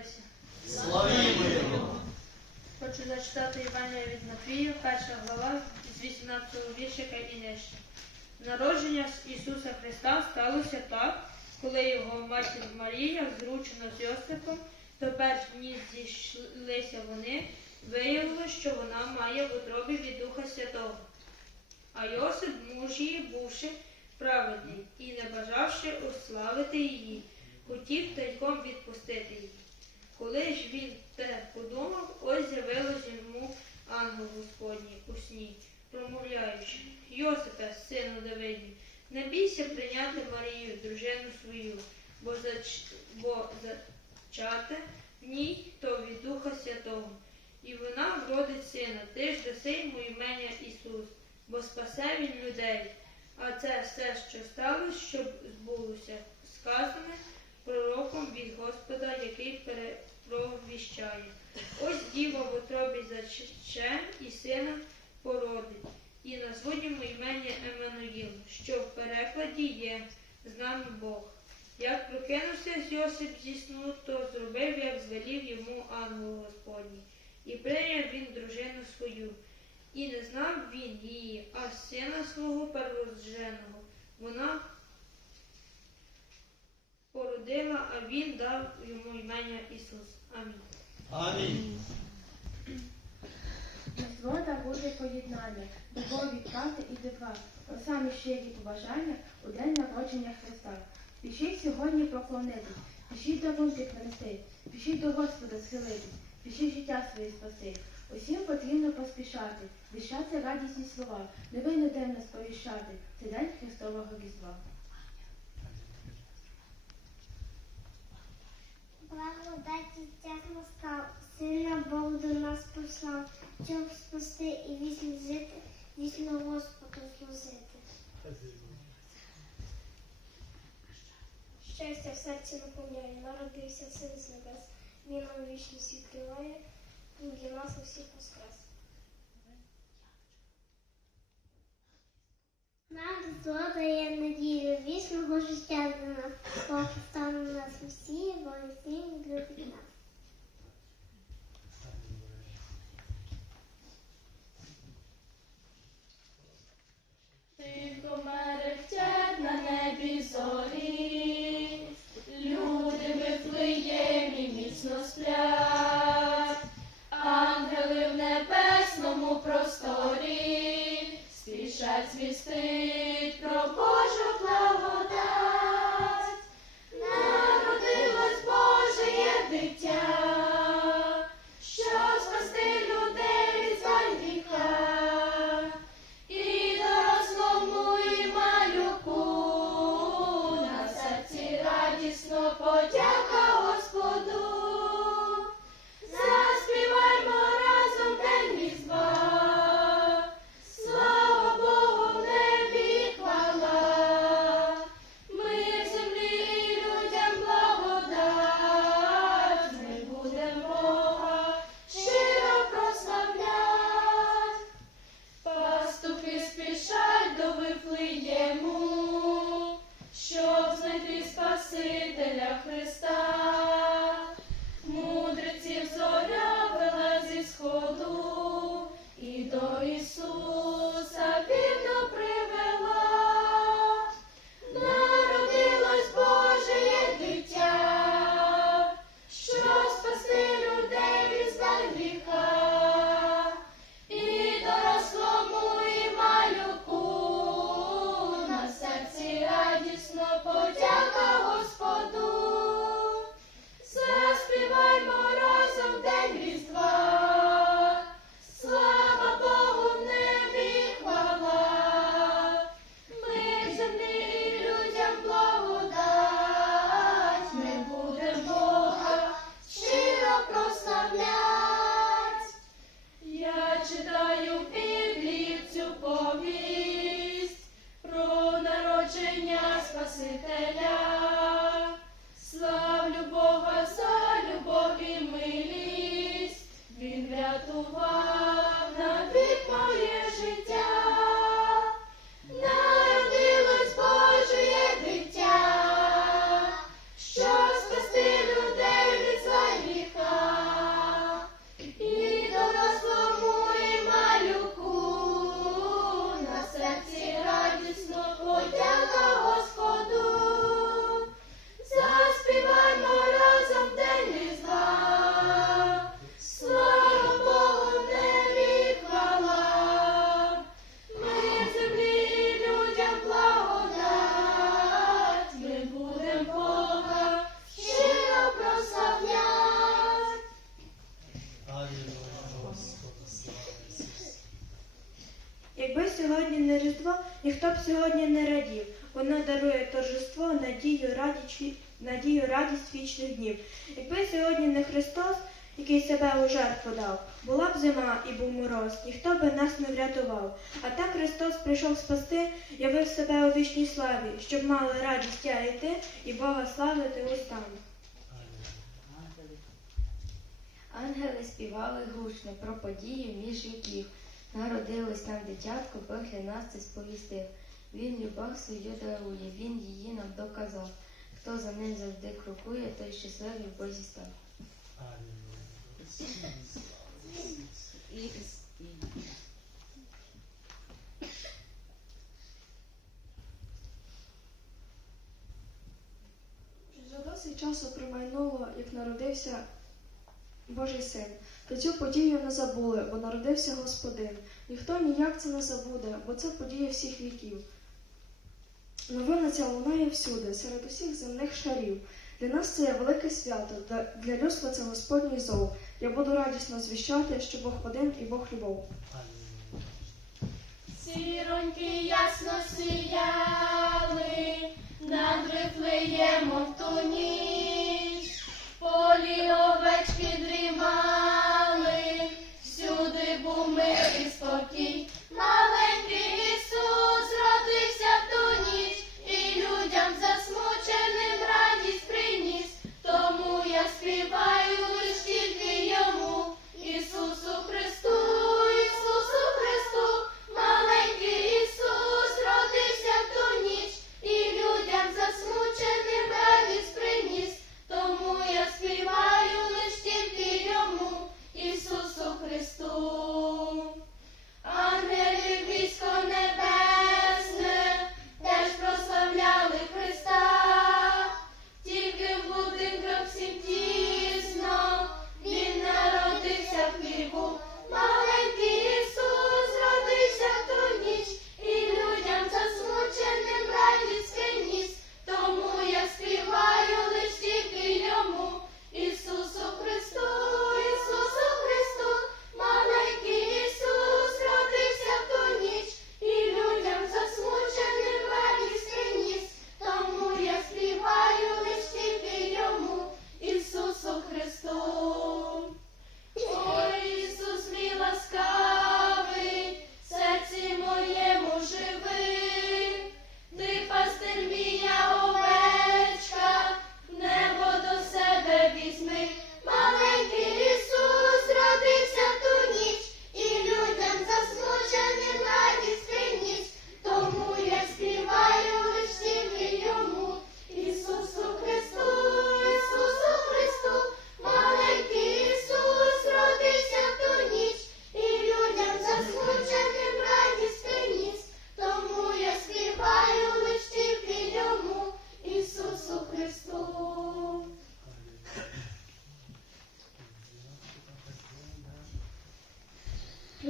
народилися. Славімо Його! Хочу зачитати Івангелія від Матвію, перша глава з 18 віршика і нижче. Народження Ісуса Христа сталося так, коли його матір Марія, зручена з Йосифом, то перш ніж зійшлися вони, виявилося, що вона має в утробі від Духа Святого. А Йосип, муж її, бувши праведний і не бажавши уславити її, хотів тайком відпустити її. Коли ж він те подумав, ось з'явилось йому ангел Господній у сні, промовляючи, Йосипе, сину Давидів, не бійся прийняти Марію, дружину свою, бо, зач... бо зачате в ній то від Духа Святого. І вона вродить сина, ти ж даси йому імення Ісус, бо спасе він людей. А це все, що сталося, щоб збулося, сказане пророком від Господа, який перепровіщає. Ось діва в утробі заче і сина породить, і назвуть йому імення Еммануїл, що в перекладі є з нами Бог. Як прокинувся з Йосип зі сну, то зробив, як звелів йому ангел Господній, і прийняв він дружину свою. І не знав він її, а сина свого первородженого. Вона породила, а він дав йому імення Ісус. Амінь. Згода буде поєднання, любові, правди і добра, про самі щирі побажання у день народження Христа. Пішіть сьогодні поклонитись, пішіть дарунки принести, пішіть до Господа схилитись, пішіть життя своє спаси. Усім потрібно поспішати, дишати радісні слова, новини денно сповіщати. Це день Христового Різдва. Благодаті тягне став, сина Бог до нас послав, щоб спасти і вічно жити, вічно Господу служити. Щастя в серці наповняє, народився син з небес, він нам вічно світлює, він для нас усіх воскрес. Нам зло дає надію That's me. Надію, радість, надію, радість вічних днів. Якби сьогодні не Христос, який себе у жертву дав, була б зима і був мороз, ніхто би нас не врятував. А так Христос прийшов спасти, явив себе у вічній славі, щоб мали радість я і ти, і Бога славити устами. Ангели співали гучно про події між віків. Народилось нам дитятко, Бог для нас це сповістив. Він любов свою дарує, він її нам доказав. Хто за ним завжди крокує, той щасливий в Бозі став. Вже досить часу промайнуло, як народився Божий син. Та цю подію не забули, бо народився Господин. Ніхто ніяк це не забуде, бо це подія всіх віків. Новина ця лунає всюди, серед усіх земних шарів. Для нас це є велике свято, для- людства це Господній зов. Я буду радісно звіщати, що Бог один і Бог любов. Сіроньки ясно сіяли,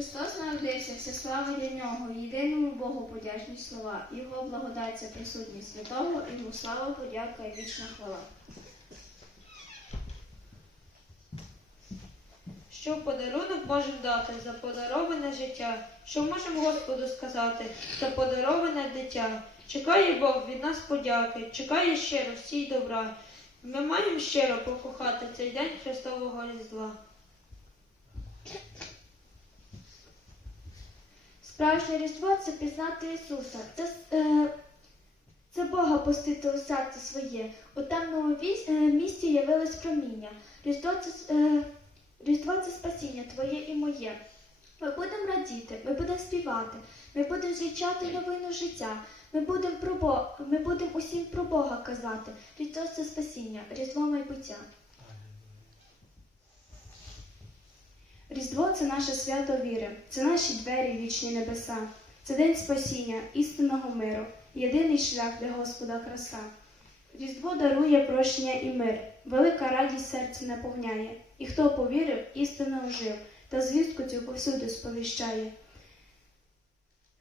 Христос народився, вся слава для нього, єдиному Богу подячні слова, Його благодать присутність святого, йому слава, подяка і вічна хвала. Що подарунок можемо дати за подароване життя? Що можемо Господу сказати за подароване дитя? Чекає Бог від нас подяки, чекає щиро всі добра. Ми маємо щиро покохати цей день Христового Різдва. Справжнє Різдво це пізнати Ісуса. Це, е, це Бога пустити у серце своє. У темному е, місті явилось проміння. Різдво це, е, Різдво це спасіння твоє і моє. Ми будемо радіти, ми будемо співати, ми будемо звічати новину життя. Ми будемо про ми будемо усім про Бога казати. Різдво це спасіння, Різдво майбуття. Різдво це наше свято віри, це наші двері вічні небеса, це день спасіння, істинного миру, єдиний шлях для Господа краса. Різдво дарує прощення і мир, велика радість серце наповняє, і хто повірив, істинно ожив, та звістку цю повсюди сповіщає.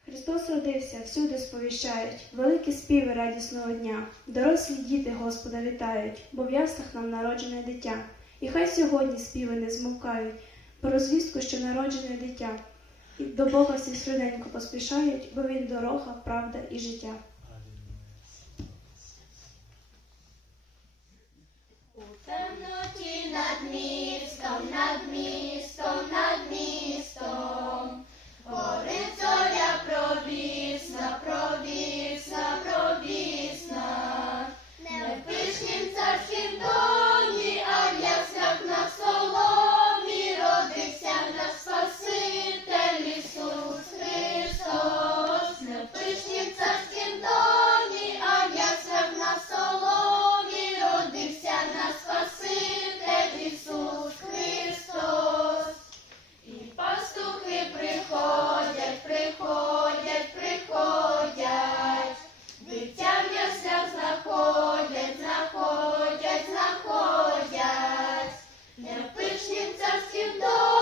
Христос родився, всюди сповіщають, великі співи радісного дня. Дорослі діти Господа вітають, бо в яслах нам народжене дитя. І хай сьогодні співи не змовкають, про звістку, що народжене дитя. До Бога всі швиденько поспішають, бо він дорога, правда і життя. У темноті над містом, над місцях знаходять, знаходять, знаходять, де в пишнім царстві вдома.